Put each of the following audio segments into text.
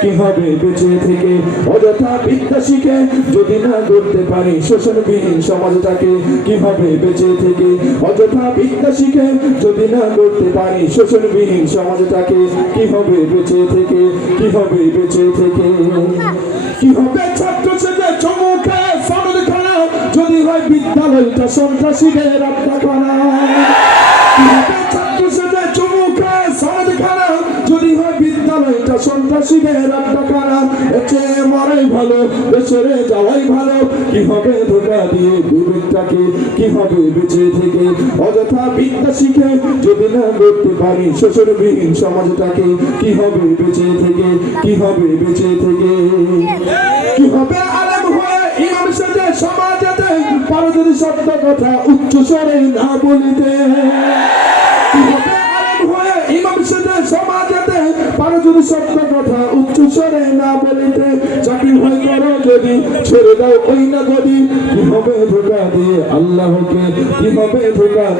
কি হবে বেঁচে থেকে অযথা বিদ্যা শিখে যদি না করতে পারি শোষণবিহীন সমাজটাকে, কীভাবে বেঁচে থেকে অযথা বিদ্যা শিখে যদি না করতে পারি শোষণবিহীন সমাজটাকে কি হবে বেঁচে থেকে কি হবে বেঁচে থেকে? কি হবে ছাত্র ছেলে চমুকে সনদ খানা যদি হয় বিদ্যালয়টা সন্ত্রাসীদের আড্ডা করা? ভালো অযথা বিদ্যা শিখে যদি না করতে পারি, শোষণবিহীন সমাজটাকে কি হবে বেঁচে থেকে? কি হবে বেঁচে থেকে? কি হবে আলেম পারো যদি সত্য কথা উচ্চ স্বরে না বলিতে। সত্য কথা, উচ্চ স্বরে না বলিতে চাকরি করো যদি, ছেড়ে দাও ওই না কি হবে দিয়ে আল্লাহকে কি হবে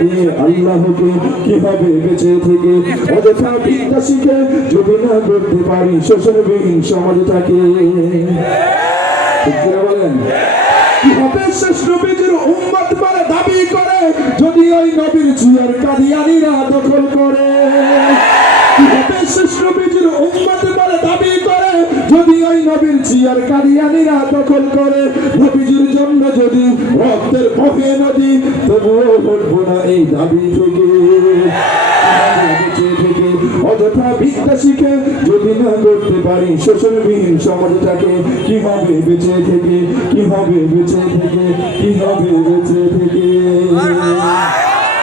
দিয়ে আল্লাহকে কি হবে বেঁচে থেকে? অযথা বিদ্যা শিখে যদি না করতে পারি ঠিক করে বলেন? কি হবে উম্মত দাবি করে, যদি ওই নবীর জিয়ার কাদিয়ানিরা দখল করে? বলে দাবি করে, যদি ওই নবীর জিয়ার কাদিয়ানিরা দখল করে, নবীজির জন্য যদি রক্তের নদী না এই দাবি থেকে। অযথা শিখে যদি না করতে পারি, শোষণবিহীন সমাজটাকে কি বেঁচে থেকে কি হবে বেঁচে থেকে কি হবে বেঁচে